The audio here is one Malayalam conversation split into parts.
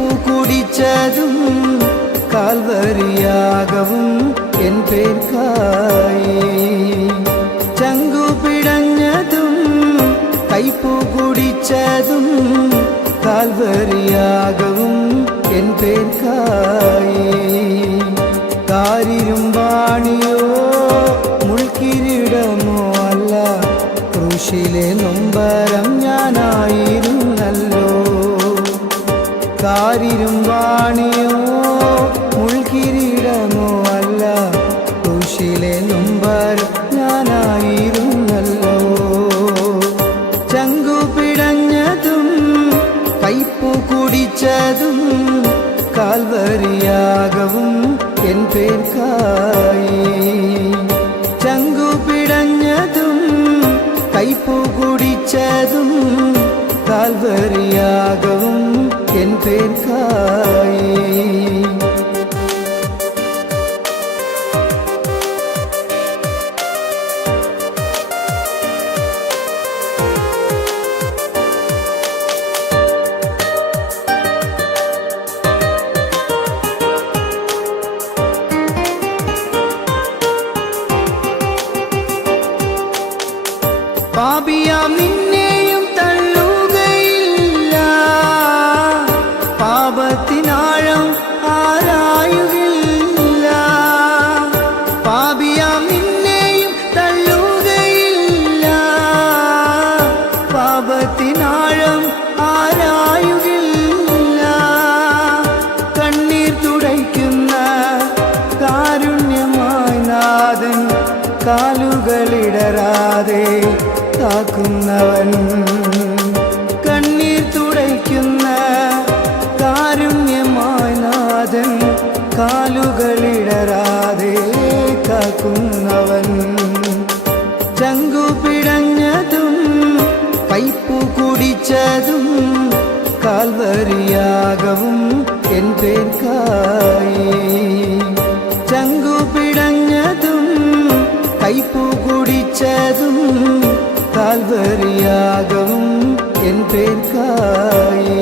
കൈപ്പു കുടിച്ചതും കാൽവരിയാകവും എൻ പേർക്കായി. ചങ്കു പിടഞ്ഞതും കൈപ്പു കുടിച്ചതും കാൽവരിയാകവും എൻ പേർക്കായി. കാരിരുമ്പാണിയോ മുൾക്കിരീടമോ അല്ല, ക്രൂശിലെ നൊമ്പരം ഞാനായിരുന്നല്ലോ. കാരിരുമ്പാണിയോ മുൾക്കിരീടമോ അല്ല, ക്രൂശിലെ നൊമ്പരം ഞാനായിരുന്നല്ലോ. ചങ്കു പിടഞ്ഞതും കൈപ്പു കുടിച്ചതും കാൽവരിയാകവും എൻ പേർക്കായി. ചങ്കു പിടഞ്ഞതും കൈപ്പു കുടിച്ചതും കാൽവരിയാകവും എൻ പേർക്കായി. പാപിയാം നിന്നെയും തള്ളുകയില്ല, പാപത്തിനാഴം ആരായുകില്ല. പാപിയാം നിന്നെയും തള്ളുകയില്ല, പാപത്തിനാഴം ആരായുകില്ല. കണ്ണീർ തുടയ്ക്കുന്ന കാരുണ്യമായി നാഥൻ കാലുകളിടരാതെ കാക്കുന്നവൻ. കണ്ണീർ തുടയ്ക്കുന്ന കാരുണ്യമായി നാഥൻ കാലുകളിടരാതെ കാക്കുന്നവൻ. ചങ്കു പിടഞ്ഞതും കൈപ്പു കുടിച്ചതും കാൽവരിയാകവും എൻ പേർക്കായി. ചങ്കു പിടഞ്ഞതും കൈപ്പു കുടിച്ചതും കാൽവരിയാകവും എൻ പേർക്കായി.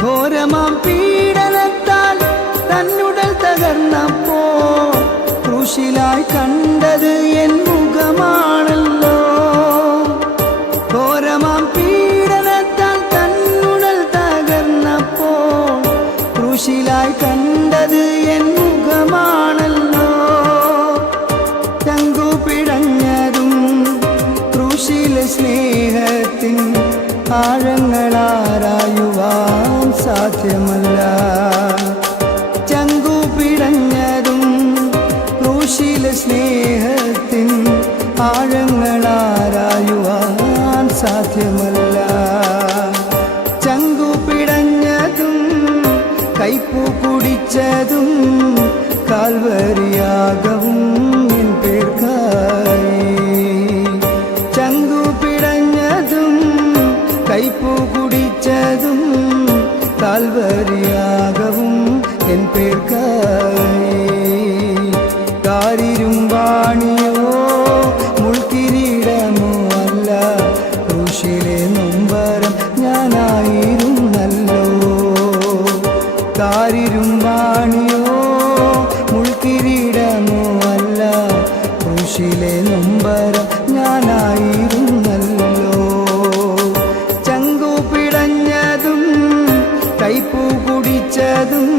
ഘോരമാം പീഡനത്താൽ തന്നുടൽ തകർന്നപ്പോ ക്രൂശിലായി കണ്ടത് എൻ മുഖമാണല്ലോ. ഘോരമാം പീഡനത്താൽ തന്നുടൽ തകർന്നപ്പോ ക്രൂശിലായി കണ്ടത് എൻ മുഖമാണല്ലോ. ചങ്കു പിടഞ്ഞതും ക്രൂശിലെ സ്നേഹത്തിൻ ആഴങ്ങളാരായുവാൻ സാധ്യമല്ല. ചങ്കു പിടഞ്ഞതും ക്രൂശിലെ സ്നേഹത്തിൻ ആഴങ്ങളാരായുവാൻ സാധ്യമല്ല. ചങ്കു പിടഞ്ഞതും കൈപ്പു കുടിച്ചതും കാൽവരിയാകവും എൻ പേർക്കായി. ചങ്കു പിടഞ്ഞതും കൈപ്പു കുടിച്ചതും കാൽവരിയാകവും എൻ പേർക്കായി. കാരിരുമ്പാണിയോ മുൾക്കിരീടമോ അല്ല, ക്രൂശിലെ നൊമ്പരം ഞാനായിരുന്നല്ലോ. കാരിരുമ്പാണിയോ മുൾക്കിരീടമോ അല്ല, ക്രൂശിലെ നൊമ്പരം ഞാനായിരുന്നല്ലോ. ചങ്കു പിടഞ്ഞതും കൈപ്പു കുടിച്ചതും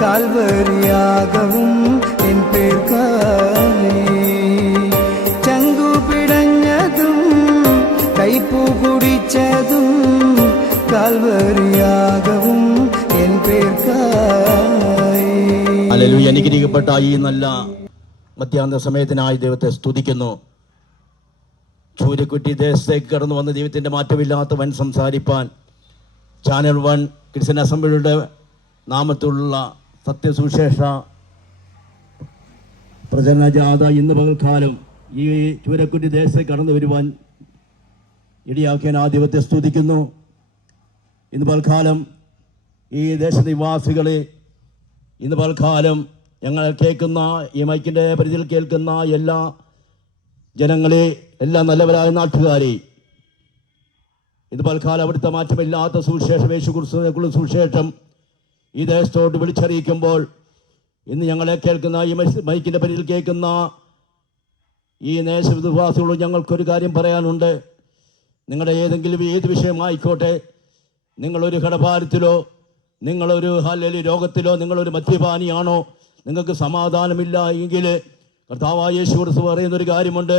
കാൽവരിയാകവും എൻ പേർക്കായി. ചങ്കു പിടഞ്ഞതും കൈപ്പു കുടിച്ചതും കാൽവരിയാകവും എൻ പേർക്കായി. ഹല്ലേലൂയ. അനുഗ്രഹിക്കപ്പെട്ട ഈ നല്ല മധ്യാഹ്ന സമയത്തിനായി ദൈവത്തെ സ്തുതിക്കുന്നു. ചൂരക്കുറ്റി ദേശത്തേക്ക് കടന്നു വന്ന ദൈവത്തിൻ്റെ മാറ്റമില്ലാത്ത വൻ സംസാരിപ്പാൻ ചാനൽ 1 ക്രിസ്ത്യൻ അസംബ്ലിയുടെ നാമത്തിലുള്ള സത്യസുവിശേഷ പ്രചരണ ജാഥ ഇന്ന് പകൽക്കാലം ഈ ചൂരക്കുറ്റി ദേശത്തേക്ക് കടന്നു വരുവാൻ ഇടയാക്കിയ ദൈവത്തെ സ്തുതിക്കുന്നു. ഇന്ന് പൽക്കാലം ഈ ദേശനിവാസികളെ, ഇന്ന് പൽക്കാലം ഞങ്ങൾ കേൾക്കുന്ന ഈ മൈക്കിൻ്റെ പരിധിയിൽ കേൾക്കുന്ന എല്ലാ ജനങ്ങളെ, എല്ലാ നല്ലവരായ നാട്ടുകാരെ, ഇന്ന് പൽക്കാലം അവിടുത്തെ മാറ്റമില്ലാത്ത സുവിശേഷം, യേശുക്രിസ്തുവിനെക്കുള്ള സുവിശേഷം ഈ ദേശത്തോട് വിളിച്ചറിയിക്കുമ്പോൾ ഇന്ന് ഞങ്ങളെ കേൾക്കുന്ന ഈ മൈക്കിൻ്റെ പരിധിയിൽ കേൾക്കുന്ന ഈ ദേശനിവാസികളോട് ഞങ്ങൾക്കൊരു കാര്യം പറയാനുണ്ട്. നിങ്ങളുടെ ഏത് വിഷയമായിക്കോട്ടെ, നിങ്ങളൊരു കടഭാരത്തിലോ, നിങ്ങളൊരു രോഗത്തിലോ, നിങ്ങളൊരു മദ്യപാനിയാണോ, നിങ്ങൾക്ക് സമാധാനമില്ല എങ്കിൽ കർത്താവായ യേശു ക്രിസ്തു പറയുന്നൊരു കാര്യമുണ്ട്.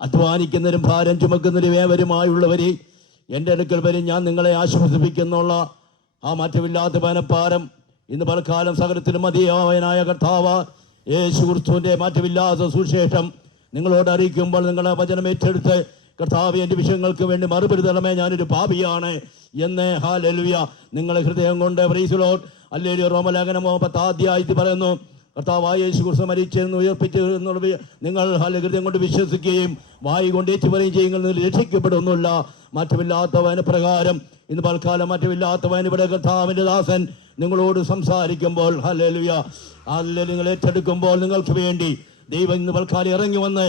അധ്വാനിക്കുന്നവരും ഭാരം ചുമക്കുന്നവരും ഏവരുമായുള്ളവരെ എൻ്റെ അടുക്കൽ വരും, ഞാൻ നിങ്ങളെ ആശ്വസിപ്പിക്കുന്നുള്ള ആ മാറ്റമില്ലാത്ത മനപ്പാരം ഇന്ന് പലക്കാലം സകലത്തിലും മതിയായവനായ കർത്താവ് യേശു ക്രിസ്തുവിൻ്റെ മാറ്റമില്ലാത്ത സുവിശേഷം നിങ്ങളോട് അറിയിക്കുമ്പോൾ നിങ്ങളെ വചനം ഏറ്റെടുത്ത് കർത്താവ് എൻ്റെ വിഷയങ്ങൾക്ക് വേണ്ടി മറുപടി തരണമേ, ഞാനൊരു പാപിയാണ് എന്ന് ഹല്ലേലൂയ നിങ്ങളെ ഹൃദയം കൊണ്ട് പ്രൈസ് ദി ലോർഡ്. ഹല്ലേലൂയ. റോമലേഖനം 10 പറയുന്നു, കർത്താവായ യേശു ക്രിസ്തു മരിച്ചെന്ന് ഉയർപ്പിച്ച് നിങ്ങൾ ഹൃദയം കൊണ്ട് വിശ്വസിക്കുകയും വായി കൊണ്ട് ഏറ്റുപറയുകയും ചെയ്യുന്നത് രക്ഷിക്കപ്പെടുന്നില്ല. മാറ്റമില്ലാത്തവന പ്രകാരം ഇന്ന് പൽക്കാലം മാറ്റമില്ലാത്തവൻ ഇവിടെ കർത്താവിൻ്റെ ദാസൻ നിങ്ങളോട് സംസാരിക്കുമ്പോൾ ഹല്ലേലൂയ, നിങ്ങൾ ഏറ്റെടുക്കുമ്പോൾ നിങ്ങൾക്ക് വേണ്ടി ദൈവം ഇന്ന് പൽക്കാലം ഇറങ്ങി വന്ന്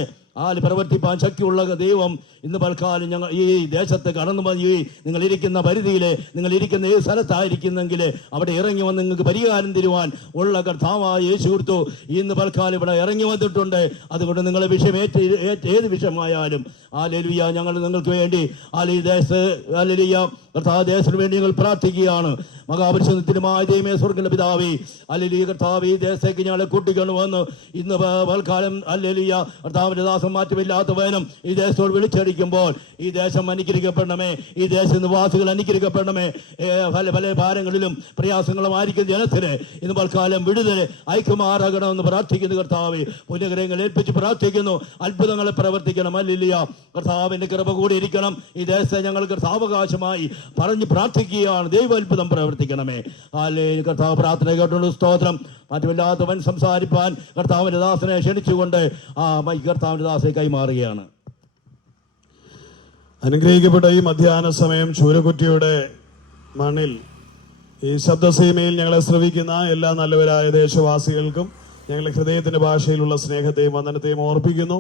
പ്രവർത്തിപ്പാൻ ശക്തിയുള്ള ദൈവം ഇന്ന് പൽക്കാലം ഞങ്ങൾ ഈ ദേശത്ത് കടന്നു ഈ നിങ്ങളിരിക്കുന്ന പരിധിയിൽ, നിങ്ങളിരിക്കുന്ന ഏത് സ്ഥലത്തായിരിക്കുന്നെങ്കിൽ അവിടെ ഇറങ്ങി വന്ന് നിങ്ങൾക്ക് പരിഹാരം തരുവാൻ ഉള്ള കർത്താവായ യേശു ക്രിസ്തു ഇന്ന് പൽക്കാലം ഇവിടെ ഇറങ്ങി വന്നിട്ടുണ്ട്. അതുകൊണ്ട് നിങ്ങളെ വിഷയം ഏത് വിഷയമായാലും ഹല്ലേലൂയ ഞങ്ങൾ നിങ്ങൾക്ക് വേണ്ടി ഹല്ലേലൂയ കർത്താവ് ദേശത്തിന് വേണ്ടി ഞങ്ങൾ പ്രാർത്ഥിക്കുകയാണ്. മഹാപരിശുദ്ധമായ ദൈവമേ, സ്വർഗ്ഗത്തിലെ പിതാവേ, ഹല്ലേലൂയ കർത്താവ് ഈ ദേശത്തേക്ക് ഞങ്ങളെ കൂട്ടിക്കൊണ്ട് വന്നു ഇന്ന് പൽക്കാലം ഹല്ലേലൂയ കർത്താവിൻ്റെ ദാസം മാറ്റമില്ലാത്തവനും ഈ ദേശത്തോട് വിളിച്ചടിക്കുമ്പോൾ ഈ ദേശം അനുഗ്രഹിക്കപ്പെടണമേ, ഈ ദേശ നിവാസികൾ അനുഗ്രഹിക്കപ്പെടണമേ. പല ഭാരങ്ങളിലും പ്രയാസങ്ങളും ആയിരിക്കും ജനത്തിന് ഇന്ന് പൽക്കാലം വിടുതൽ ഐക്യമാറാകണമെന്ന് പ്രാർത്ഥിക്കുന്നു. കർത്താവെ പുണ്യഗ്രഹങ്ങൾ ഏൽപ്പിച്ച് പ്രാർത്ഥിക്കുന്നു, അത്ഭുതങ്ങളെ പ്രവർത്തിക്കണം. ഹല്ലേലൂയ കർത്താവിൻ്റെ കൃപ കൂടി ഇരിക്കണം. ഈ ദേശത്തെ ഞങ്ങൾക്ക് സാവകാശമായി പറഞ്ഞ് പ്രാർത്ഥിക്കുകയാണ്, ദൈവാത്ഭുതം പ്രവർത്തിക്കണമേ. ഹല്ലേലൂയ കർത്താവ് പ്രാർത്ഥന കേട്ടുള്ള സ്തോത്രം. മാറ്റമില്ലാത്തവൻ സംസാരിപ്പാൻ കർത്താവിൻ്റെ ദാസനെ ക്ഷണിച്ചുകൊണ്ട് കർത്താവിൻ്റെ ദാസനെ കൈമാറുകയാണ്. അനുഗ്രഹിക്കപ്പെട്ട ഈ മധ്യാഹ്ന സമയം ചൂരക്കുറ്റിയുടെ മണ്ണിൽ ഈ ശബ്ദസീമയിൽ ഞങ്ങളെ ശ്രവിക്കുന്ന എല്ലാ നല്ലവരായ ദേശവാസികൾക്കും ഞങ്ങളുടെ ഹൃദയത്തിൻ്റെ ഭാഷയിലുള്ള സ്നേഹത്തെയും വന്ദനത്തെയും ഓർപ്പിക്കുന്നു.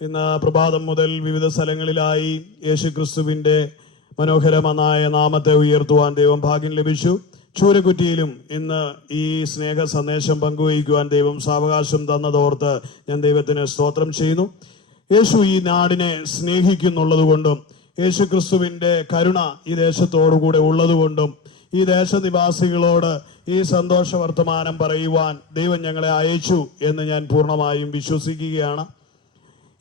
ഇന്ന് പ്രഭാതം മുതൽ വിവിധ സ്ഥലങ്ങളിലായി യേശു ക്രിസ്തുവിൻ്റെ മനോഹരമായ നാമത്തെ ഉയർത്തുവാൻ ദൈവം ഭാഗ്യം ലഭിച്ചു. ചൂരക്കുറ്റിയിലും ഇന്ന് ഈ സ്നേഹ സന്ദേശം പങ്കുവയ്ക്കുവാൻ ദൈവം സാവകാശം തന്നതോർത്ത് ഞാൻ ദൈവത്തിന് സ്തോത്രം ചെയ്യുന്നു. യേശു ഈ നാടിനെ സ്നേഹിക്കുന്നുള്ളത് കൊണ്ടും യേശു ക്രിസ്തുവിൻ്റെ കരുണ ഈ ദേശത്തോടുകൂടെ ഉള്ളതുകൊണ്ടും ഈ ദേശനിവാസികളോട് ഈ സന്തോഷ വർത്തമാനം പറയുവാൻ ദൈവം ഞങ്ങളെ അയച്ചു എന്ന് ഞാൻ പൂർണ്ണമായും വിശ്വസിക്കുകയാണ്.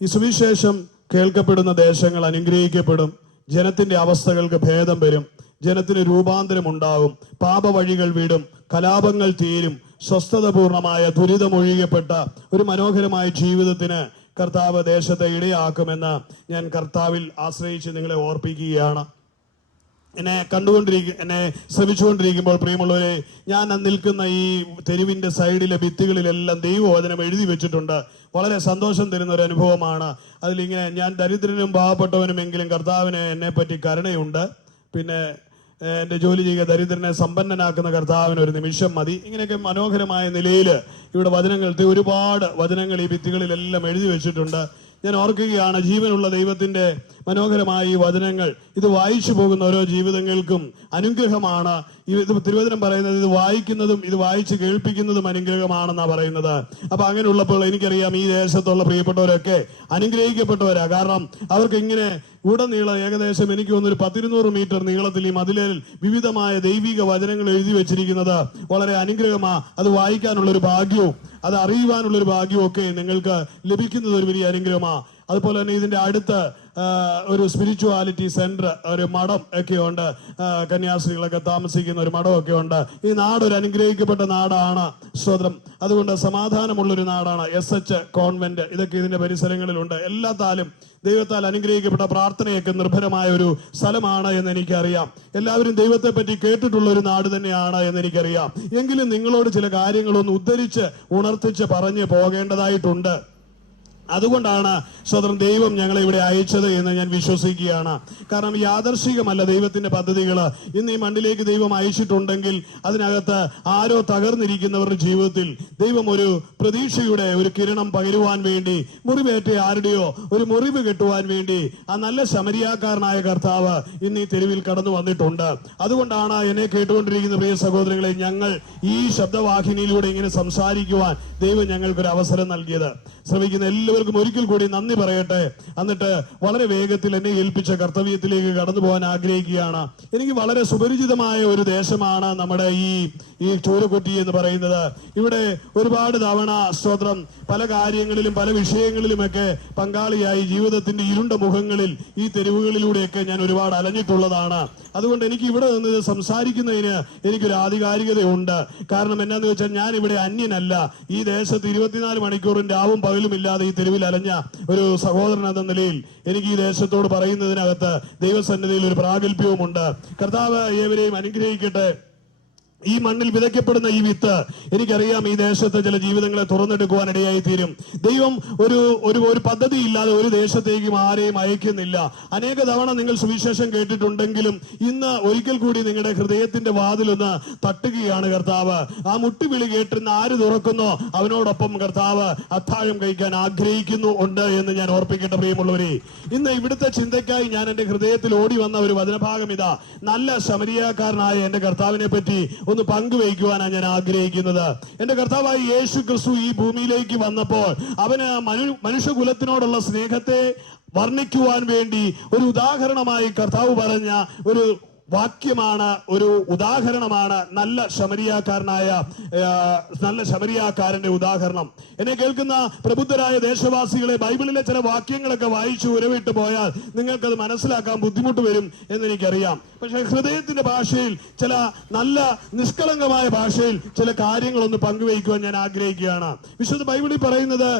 ഈ സുവിശേഷം കേൾക്കപ്പെടുന്ന ദേശങ്ങൾ അനുഗ്രഹിക്കപ്പെടും, ജനത്തിൻ്റെ അവസ്ഥകൾക്ക് ഭേദം വരും, ജനത്തിന് രൂപാന്തരം ഉണ്ടാവും, പാപവഴികൾ വിടും, കലാപങ്ങൾ തീരും, സ്വസ്ഥതപൂർണമായ ദുരിതമൊഴിയപ്പെട്ട ഒരു മനോഹരമായ ജീവിതത്തിന് കർത്താവ് ദേശത്തെ ഇടയാക്കുമെന്ന് ഞാൻ കർത്താവിൽ ആശ്രയിച്ച് നിങ്ങളെ ഓർപ്പിക്കുകയാണ്. എന്നെ ശ്രമിച്ചുകൊണ്ടിരിക്കുമ്പോൾ പ്രിയമുള്ളവരെ, ഞാൻ നിൽക്കുന്ന ഈ തെരുവിൻ്റെ സൈഡിലെ ഭിത്തികളിലെല്ലാം ദൈവവചനം എഴുതി വെച്ചിട്ടുണ്ട്. വളരെ സന്തോഷം തരുന്ന ഒരു അനുഭവമാണ്. അതിലിങ്ങനെ, ഞാൻ ദരിദ്രനും പാവപ്പെട്ടവനുമെങ്കിലും കർത്താവിന് എന്നെപ്പറ്റി കരുണയുണ്ട്, പിന്നെ എൻ്റെ ജോലി ചെയ്യുക ദരിദ്രനെ സമ്പന്നനാക്കുന്ന കർത്താവിന് ഒരു നിമിഷം മതി. ഇങ്ങനെയൊക്കെ മനോഹരമായ നിലയിൽ ഇവിടെ ഒരുപാട് വചനങ്ങൾ ഈ ഭിത്തികളിലെല്ലാം എഴുതി വെച്ചിട്ടുണ്ട്. ഞാൻ ഓർക്കുകയാണ്, ജീവനുള്ള ദൈവത്തിൻ്റെ മനോഹരമായ ഈ വചനങ്ങൾ ഇത് വായിച്ചു പോകുന്ന ഓരോ ജീവിതങ്ങൾക്കും അനുഗ്രഹമാണ്. ഇത് തിരുവചനം പറയുന്നത് ഇത് വായിക്കുന്നതും ഇത് വായിച്ച് കേൾപ്പിക്കുന്നതും അനുഗ്രഹമാണെന്നാണ് പറയുന്നത്. അപ്പൊ അങ്ങനെ ഉള്ളപ്പോൾ എനിക്കറിയാം ഈ ദേശത്തുള്ള പ്രിയപ്പെട്ടവരൊക്കെ അനുഗ്രഹിക്കപ്പെട്ടവരാ. കാരണം അവർക്ക് ഇങ്ങനെ ഉടനീളം ഏകദേശം എനിക്ക് തോന്നുന്നു 100-200 മീറ്റർ നീളത്തിൽ ഈ മതിലിൽ വിവിധമായ ദൈവിക വചനങ്ങൾ എഴുതി വെച്ചിരിക്കുന്നത് വളരെ അനുഗ്രഹമാണ്. അത് വായിക്കാനുള്ളൊരു ഭാഗ്യവും അത് അറിയുവാനുള്ളൊരു ഭാഗ്യവും ഒക്കെ നിങ്ങൾക്ക് ലഭിക്കുന്നത് ഒരു വലിയ അനുഗ്രഹമാണ്. അതുപോലെ തന്നെ ഇതിൻ്റെ അടുത്ത് ഒരു സ്പിരിച്വാലിറ്റി സെന്റർ, ഒരു മഠം ഒക്കെ ഉണ്ട്, കന്യാസ്ത്രീകളൊക്കെ താമസിക്കുന്ന ഒരു മഠമൊക്കെ ഉണ്ട്. ഈ നാട് ഒരു അനുഗ്രഹിക്കപ്പെട്ട നാടാണ്, സ്തോത്രം. അതുകൊണ്ട് സമാധാനമുള്ളൊരു നാടാണ്. SH കോൺവെന്റ് ഇതൊക്കെ ഇതിന്റെ പരിസരങ്ങളിലുണ്ട്. എല്ലാത്താലും ദൈവത്താൽ അനുഗ്രഹിക്കപ്പെട്ട പ്രാർത്ഥനയൊക്കെ നിർഭരമായ ഒരു സ്ഥലമാണ് എന്ന് എനിക്കറിയാം. എല്ലാവരും ദൈവത്തെ പറ്റി കേട്ടിട്ടുള്ള ഒരു നാട് തന്നെയാണ് എന്ന് എനിക്കറിയാം. എങ്കിലും നിങ്ങളോട് ചില കാര്യങ്ങളൊന്ന് ഉദ്ധരിച്ച് ഉണർത്തിച്ച് പറഞ്ഞ് പോകേണ്ടതായിട്ടുണ്ട്. അതുകൊണ്ടാണ് സ്വതന്ത്രം ദൈവം ഞങ്ങളെ ഇവിടെ അയച്ചത് എന്ന് ഞാൻ വിശ്വസിക്കുകയാണ്. കാരണം യാദർശികമല്ല ദൈവത്തിന്റെ പദ്ധതികൾ. ഇന്ന് ഈ മണ്ണിലേക്ക് ദൈവം അയച്ചിട്ടുണ്ടെങ്കിൽ അതിനകത്ത് ആരോ തകർന്നിരിക്കുന്നവരുടെ ജീവിതത്തിൽ ദൈവം ഒരു പ്രതീക്ഷയുടെ ഒരു കിരണം പകരുവാൻ വേണ്ടി, മുറിവേറ്റ ആരുടെയോ ഒരു മുറിവ് കെട്ടുവാൻ വേണ്ടി ആ നല്ല ശമരിയാക്കാരനായ കർത്താവ് ഇന്ന് ഈ തെരുവിൽ കടന്നു വന്നിട്ടുണ്ട്. അതുകൊണ്ടാണ് എന്നെ കേട്ടുകൊണ്ടിരിക്കുന്ന പ്രിയ സഹോദരങ്ങളെ, ഞങ്ങൾ ഈ ശബ്ദവാഹിനിയിലൂടെ ഇങ്ങനെ സംസാരിക്കുവാൻ ദൈവം ഞങ്ങൾക്കൊരു അവസരം നൽകിയത്. ശ്രമിക്കുന്ന എല്ലാവർക്കും ഒരിക്കൽ കൂടി നന്ദി പറയട്ടെ. എന്നിട്ട് വളരെ വേഗത്തിൽ എന്നെ ഏൽപ്പിച്ച കർത്തവ്യത്തിലേക്ക് കടന്നു പോകാൻ ആഗ്രഹിക്കുകയാണ്. എനിക്ക് വളരെ സുപരിചിതമായ ഒരു ദേശമാണ് നമ്മുടെ ഈ ചൂരക്കൊറ്റി എന്ന് പറയുന്നത്. ഇവിടെ ഒരുപാട് തവണ സ്തോത്രം പല കാര്യങ്ങളിലും പല വിഷയങ്ങളിലുമൊക്കെ പങ്കാളിയായി ജീവിതത്തിന്റെ ഇരുണ്ട മുഖങ്ങളിൽ ഈ തെരുവുകളിലൂടെയൊക്കെ ഞാൻ ഒരുപാട് അലഞ്ഞിട്ടുള്ളതാണ്. അതുകൊണ്ട് എനിക്ക് ഇവിടെ നിന്ന് സംസാരിക്കുന്നതിന് എനിക്കൊരു ആധികാരികതയുണ്ട്. കാരണം എന്നാന്ന് വെച്ചാൽ ഞാൻ ഇവിടെ അന്യനല്ല. ഈ ദേശത്ത് 24 മണിക്കൂറും രാവും പകലുമില്ലാതെ ഈ തെരുവിൽ അലഞ്ഞ ഒരു സഹോദരൻ എന്ന നിലയിൽ എനിക്ക് ഈ ദേശത്തോട് പറയുന്നതിനകത്ത് ദൈവസന്നിധിയിൽ ഒരു പ്രാഗൽഭ്യവുമുണ്ട്. കർത്താവ് ഏവരെയും അനുഗ്രഹിക്കട്ടെ. ഈ മണ്ണിൽ വിതയ്ക്കപ്പെടുന്ന ഈ വിത്ത് എനിക്കറിയാം ഈ ദേശത്തെ ചില ജീവിതങ്ങളെ തുറന്നെടുക്കുവാൻ ഇടയായി തീരും. ദൈവം ഒരു പദ്ധതി ഇല്ലാതെ ഒരു ദേശത്തേക്കും ആരെയും അയക്കുന്നില്ല. അനേക തവണ നിങ്ങൾ സുവിശേഷം കേട്ടിട്ടുണ്ടെങ്കിലും ഇന്ന് ഒരിക്കൽ കൂടി നിങ്ങളുടെ ഹൃദയത്തിന്റെ വാതിലൊന്ന് തട്ടുകയാണ് കർത്താവ്. ആ മുട്ടുവിളി കേട്ടിരുന്ന ആര് തുറക്കുന്നോ അവനോടൊപ്പം കർത്താവ് അത്താഴം കഴിക്കാൻ ആഗ്രഹിക്കുന്നു ഉണ്ട് എന്ന് ഞാൻ ഓർപ്പിക്കട്ടെ. പ്രിയമുള്ളവരെ, ഇന്ന് ഇവിടുത്തെ ചിന്തയ്ക്കായി ഞാൻ എന്റെ ഹൃദയത്തിൽ ഓടി വന്ന ഒരു വചനഭാഗം ഇതാ. നല്ല ശമരിയാക്കാരനായ എന്റെ കർത്താവിനെ പറ്റി ഒന്ന് പങ്കുവയ്ക്കുവാനാണ് ഞാൻ ആഗ്രഹിക്കുന്നത്. എന്റെ കർത്താവായ യേശു ക്രിസ്തു ഈ ഭൂമിയിലേക്ക് വന്നപ്പോൾ അവന് മനുഷ്യകുലത്തിനോടുള്ള സ്നേഹത്തെ വർണ്ണിക്കുവാൻ വേണ്ടി ഒരു ഉദാഹരണമായി കർത്താവ് പറഞ്ഞ ഒരു വാക്യമാണ്, ഒരു ഉദാഹരണമാണ് നല്ല ശമരിയാക്കാരന്റെ ഉദാഹരണം. എന്നെ കേൾക്കുന്ന പ്രബുദ്ധരായ ദേശവാസികളെ, ബൈബിളിലെ ചില വാക്യങ്ങളൊക്കെ വായിച്ചു ഉരവിട്ട് പോയാൽ നിങ്ങൾക്കത് മനസ്സിലാക്കാൻ ബുദ്ധിമുട്ട് വരും എന്നെനിക്കറിയാം. പക്ഷെ ഹൃദയത്തിന്റെ ഭാഷയിൽ, ചില നല്ല നിഷ്കളങ്കമായ ഭാഷയിൽ ചില കാര്യങ്ങളൊന്ന് പങ്കുവയ്ക്കുവാൻ ഞാൻ ആഗ്രഹിക്കുകയാണ്. വിശുദ്ധ ബൈബിളിൽ പറയുന്നത്,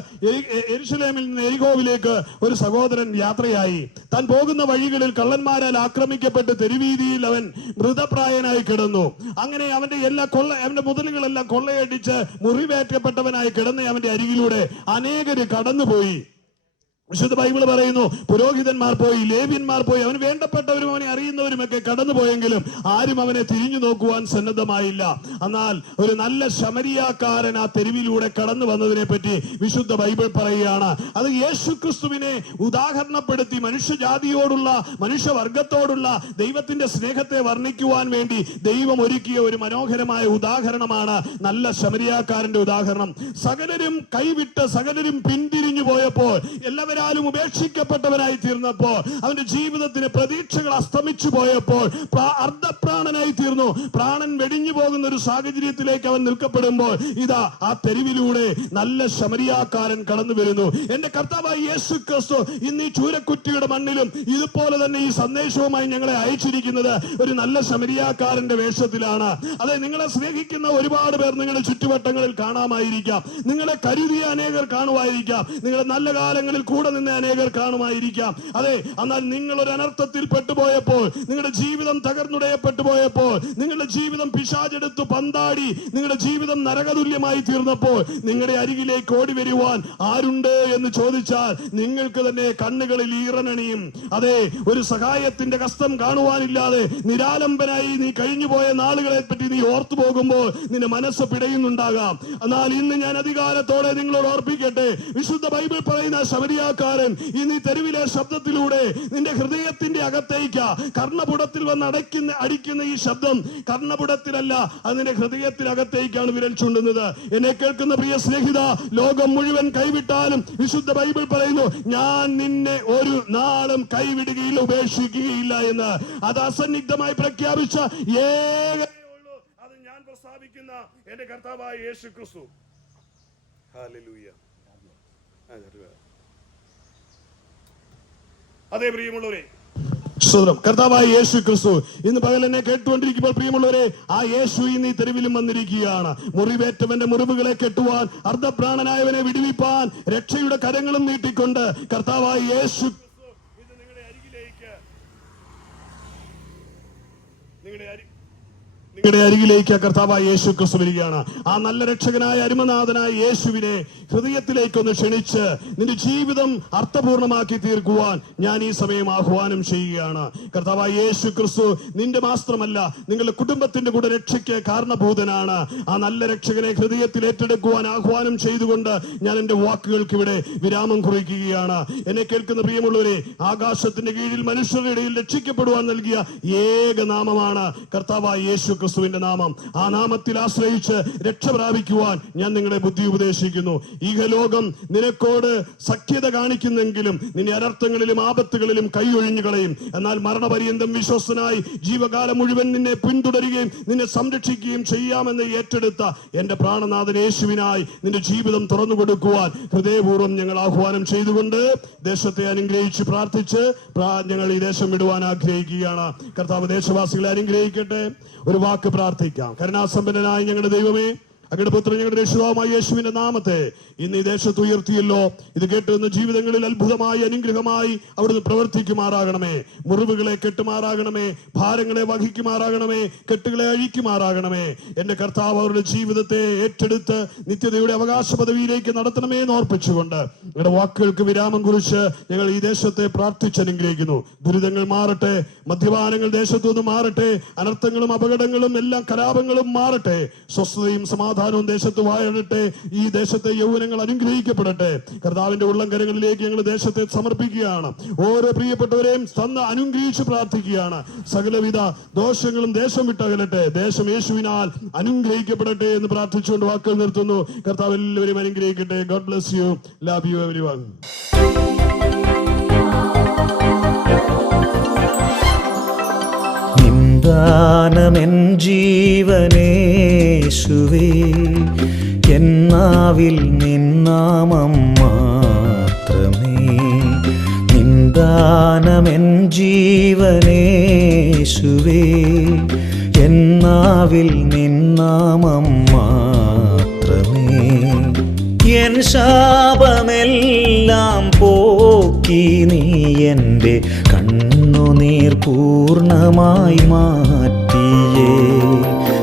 യെരുശലേമിൽ നിന്ന് എരിഹോവിലേക്ക് ഒരു സഹോദരൻ യാത്രയായി. താൻ പോകുന്ന വഴികളിൽ കള്ളന്മാരാൽ ആക്രമിക്കപ്പെട്ട് തെരുവീതിയിൽ അവൻ മൃതപ്രായനായി കിടന്നു. അങ്ങനെ അവന്റെ മുതലുകളെല്ലാം കൊള്ളയടിച്ച് മുറിവേറ്റപ്പെട്ടവനായി കിടന്ന അവന്റെ അരികിലൂടെ അനേകര് കടന്നുപോയി. വിശുദ്ധ ബൈബിൾ പറയുന്നു, പുരോഹിതന്മാർ പോയി, ലേവ്യന്മാർ പോയി, അവന് വേണ്ടപ്പെട്ടവരും അവനെ അറിയുന്നവരുമൊക്കെ കടന്നുപോയെങ്കിലും ആരും അവനെ തിരിഞ്ഞു നോക്കുവാൻ സന്നദ്ധമായില്ല. എന്നാൽ ഒരു നല്ല ശമരിയാക്കാരൻ ആ തെരുവിലൂടെ കടന്നു വന്നതിനെ പറ്റി വിശുദ്ധ ബൈബിൾ പറയുകയാണ്. അത് യേശുക്രിസ്തുവിനെ ഉദാഹരണപ്പെടുത്തി മനുഷ്യജാതിയോടുള്ള, മനുഷ്യവർഗത്തോടുള്ള ദൈവത്തിന്റെ സ്നേഹത്തെ വർണ്ണിക്കുവാൻ വേണ്ടി ദൈവം ഒരുക്കിയ ഒരു മനോഹരമായ ഉദാഹരണമാണ് നല്ല ശമരിയാക്കാരന്റെ ഉദാഹരണം. സകലരും കൈവിട്ട് സകലരും പിന്തിരിഞ്ഞു പോയപ്പോൾ, എല്ലാവരും ഉപേക്ഷിക്കപ്പെട്ടവനായി തീർന്നപ്പോൾ, അവന്റെ ജീവിതത്തിന് പ്രതീക്ഷകൾ അസ്തമിച്ചു പോയപ്പോൾ, അർദ്ധപ്രാണനായി തീർന്നു. പ്രാണൻ വെടിഞ്ഞു പോകുന്ന ഒരു സാഹചര്യത്തിലേക്ക് അവൻ നിൽക്കപ്പെടുമ്പോൾ ഇതാ ആ തെരുവിലൂടെ നല്ല ശമരിയാക്കാരൻ കടന്നു വരുന്നു. എന്റെ കർത്താവായ യേശു ക്രിസ്തു ഇന്ന് ഈ ചൂരക്കുറ്റിയുടെ മണ്ണിലും ഇതുപോലെ തന്നെ ഈ സന്ദേശവുമായി ഞങ്ങളെ അയച്ചിരിക്കുന്നത് ഒരു നല്ല ശമരിയാക്കാരന്റെ വേഷത്തിലാണ്. അതെ, നിങ്ങളെ സ്നേഹിക്കുന്ന ഒരുപാട് പേർ നിങ്ങളുടെ ചുറ്റുവട്ടങ്ങളിൽ കാണാമായിരിക്കാം. നിങ്ങളെ കരുതിയ അനേകർ കാണുമായിരിക്കാം. നിങ്ങളുടെ നല്ല കാലങ്ങളിൽ കൂടെ നിന്ന് അനേകർ കാണുമായിരിക്കാം. അതെ, എന്നാൽ നിങ്ങൾ ഒരു അനർത്ഥത്തിൽ പെട്ടുപോയപ്പോൾ, നിങ്ങളുടെ ജീവിതം തകർന്നുടയപ്പെട്ടു പോയപ്പോൾ, നിങ്ങളുടെ ജീവിതം പിശാചെടുത്ത് പന്താടി നിങ്ങളുടെ ജീവിതം നരകതുല്യമായി തീർന്നപ്പോൾ നിങ്ങളുടെ അരികിലേക്ക് ഓടി വരുവാൻ ആരുണ്ട് എന്ന് ചോദിച്ചാൽ നിങ്ങൾക്ക് തന്നെ കണ്ണുകളിൽ ഈറനണിയും. അതെ, ഒരു സഹായത്തിന്റെ കസ്തം കാണുവാനില്ലാതെ നിരാലംബനായി നീ കഴിഞ്ഞുപോയ നാളുകളെ പറ്റി നീ ഓർത്തു പോകുമ്പോൾ നിന്റെ മനസ്സ് പിടയുന്നുണ്ടാകാം. എന്നാൽ ഇന്ന് ഞാൻ അധികാരത്തോടെ നിങ്ങളോട് ഓർപ്പിക്കട്ടെ, വിശുദ്ധ ബൈബിൾ പറയുന്ന ശമരിയാക്കാരൻ ഇന്ന് തെരുവിലെ ശബ്ദത്തിലൂടെ നിന്റെ ഹൃദയത്തിന്റെ അകത്തേക്ക് കർണപുടത്തിൽ വന്ന് അടിക്കുന്ന ഈ ശബ്ദം കർണപുടത്തിലല്ല, അതിന്റെ ഹൃദയത്തിനകത്തേക്കാണ് വിരൽ ചൂണ്ടുന്നത്. എന്നെ കേൾക്കുന്ന പ്രിയ സ്നേഹിത, ലോകം മുഴുവൻ കൈവിട്ടാലും വിശുദ്ധ ബൈബിൾ പറയുന്നു, ഞാൻ നിന്നെ ഒരു നാളും കൈവിടുകയില്ല, ഉപേക്ഷിക്കുകയില്ല എന്ന്. അത് അസന്നിഗ്ധമായി പ്രഖ്യാപിച്ച ഏകയുള്ളൂ, അത് ഞാൻ പ്രസ്താവിക്കുന്ന എന്റെ കർത്താവായ യേശു ക്രിസ്തു. ഹല്ലേലൂയ. അതേ പ്രിയമുള്ളവരെ, കർത്താവായ യേശു ക്രിസ്തു ഇന്ന് പകൽ എന്നെ കേട്ടുകൊണ്ടിരിക്കുമ്പോൾ പ്രിയമുള്ളവരെ, ആ യേശു ഇന്ന് ഈ തെരുവിലും വന്നിരിക്കുകയാണ്. മുറിവേറ്റവന്റെ മുറിവുകളെ കെട്ടുവാൻ, അർദ്ധപ്രാണനായവനെ വിടുവിപ്പാൻ രക്ഷയുടെ കരങ്ങളും നീട്ടിക്കൊണ്ട് കർത്താവായ യേശു ഇത് നിങ്ങളുടെ അരികിലേക്ക് അരികിലേക്ക് കർത്താവായ യേശു ക്രിസ്തു വരികയാണ്. ആ നല്ല രക്ഷകനായ അരുമനാഥനായ യേശുവിനെ ഹൃദയത്തിലേക്കൊന്ന് ക്ഷണിച്ച് നിന്റെ ജീവിതം അർത്ഥപൂർണമാക്കി തീർക്കുവാൻ ഞാൻ ഈ സമയം ആഹ്വാനം ചെയ്യുകയാണ്. കർത്താവായ യേശു ക്രിസ്തു നിന്റെ മാത്രമല്ല, നിങ്ങളുടെ കുടുംബത്തിന്റെ കൂടെ രക്ഷയ്ക്ക് കാരണഭൂതനാണ്. ആ നല്ല രക്ഷകനെ ഹൃദയത്തിൽ ഏറ്റെടുക്കുവാൻ ആഹ്വാനം ചെയ്തുകൊണ്ട് ഞാൻ എന്റെ വാക്കുകൾക്ക് ഇവിടെ വിരാമം കുറിക്കുകയാണ്. എന്നെ കേൾക്കുന്ന പ്രിയമുള്ളവരെ, ആകാശത്തിന്റെ കീഴിൽ മനുഷ്യരുടെ ഇടയിൽ രക്ഷിക്കപ്പെടുവാൻ നൽകിയ ഏക നാമമാണ് കർത്താവായ യേശു ക്രിസ്തുവിന്റെ നാമം. ആ നാമത്തിൽ ആശ്രയിച്ച് രക്ഷ പ്രാപിക്കുവാൻ ഞാൻ നിങ്ങളെ ബുദ്ധി ഉപദേശിക്കുന്നു. ഈഹലോകം നിനക്കോട് സഖ്യത കാണിക്കുന്നെങ്കിലും നിന്നെ അനർത്ഥങ്ങളിലും ആപത്തുകളിലും കൈയൊഴിഞ്ഞു കളയും. എന്നാൽ മരണപര്യന്തം വിശ്വസ്തനായി ജീവകാലം മുഴുവൻ നിന്നെ പിന്തുടരുകയും നിന്നെ സംരക്ഷിക്കുകയും ചെയ്യാമെന്ന് ഏറ്റെടുത്ത എന്റെ പ്രാണനാഥൻ യേശുവിനായി നിന്റെ ജീവിതം തുറന്നു കൊടുക്കുവാൻ ഹൃദയപൂർവ്വം ഞങ്ങൾ ആഹ്വാനം ചെയ്തുകൊണ്ട് ദേശത്തെ അനുഗ്രഹിച്ച് പ്രാർത്ഥിച്ച് ഞങ്ങൾ ഈ ദേശം വിടുവാൻ ആഗ്രഹിക്കുകയാണ്. കർത്താവ് ദേശവാസികളെ അനുഗ്രഹിക്കട്ടെ. ഒരു വാക്ക് പ്രാർത്ഥിക്കാം. കരുണാസമ്പന്നനായ ഞങ്ങളുടെ ദൈവമേ, അങ്ങയുടെ പുത്രൻ ഞങ്ങളുടെ രക്ഷിതാവുമായ യേശുവിന്റെ നാമത്തെ ഇന്ന് ഈ ദേശത്ത് ഉയർത്തിയല്ലോ. ഇത് കേട്ടുവന്ന ജീവിതങ്ങളിൽ അത്ഭുതമായി അനുഗ്രഹമായി അവിടുന്ന് പ്രവർത്തിക്കുമാറാകണമേ. മുറിവുകളെ കെട്ടുമാറാകണമേ, ഭാരങ്ങളെ വഹിക്കുമാറാകണമേ, കെട്ടുകളെ അഴിക്കുമാറാകണമേ. എന്റെ കർത്താവ് അവരുടെ ജീവിതത്തെ ഏറ്റെടുത്ത് നിത്യതയുടെ അവകാശ പദവിയിലേക്ക് നടത്തണമേ എന്ന് ഓർപ്പിച്ചുകൊണ്ട് ഞങ്ങളുടെ വാക്കുകൾക്ക് വിരാമം കുറിച്ച് ഞങ്ങൾ ഈ ദേശത്തെ പ്രാർത്ഥിച്ചനുഗ്രഹിക്കുന്നു. ദുരിതങ്ങൾ മാറട്ടെ, മദ്യപാനങ്ങൾ ദേശത്തു നിന്ന് മാറട്ടെ, അനർത്ഥങ്ങളും അപകടങ്ങളും എല്ലാം കലാപങ്ങളും മാറട്ടെ, സ്വസ്ഥതയും സമാധാനവും ദേശത്ത് വാഴട്ടെ. ഈ ദേശത്തെ യൗവനങ്ങൾ അനുഗ്രഹിക്കപ്പെടട്ടെ. കർത്താവിന്റെ ഉള്ളംകരങ്ങളിലേക്ക് ഞങ്ങൾ ദേശത്തെ സമർപ്പിക്കുകയാണ്. ഓരോ പ്രിയപ്പെട്ടവരെയും തന്ന് അനുഗ്രഹിച്ച് പ്രാർത്ഥിക്കുകയാണ്. സകലവിധ ദോഷങ്ങളും ദേശം വിട്ടകലട്ടെ. ദേശം യേശുവിനാൽ അനുഗ്രഹിക്കപ്പെടട്ടെ എന്ന് പ്രാർത്ഥിച്ചുകൊണ്ട് വാക്കുകൾ നിർത്തുന്നു. കർത്താവ് എല്ലാവരെയും അനുഗ്രഹിക്കട്ടെ. God bless you. Love you everyone. നിന്ദാനമെൻ ജീവനേശുവേ, എന്നാവിൽ നിന്നാമം മാത്രമേ. നിന്ദാനമെൻ ജീവനേശുവേ, എന്നാവിൽ നിന്നാമം മാത്രമേ. എൻ ശാപമെല്ലാം പോക്കി നീ എൻ്റെ കണ്ണുനീർ പൂർണ്ണമായി മാറ്റിയേ.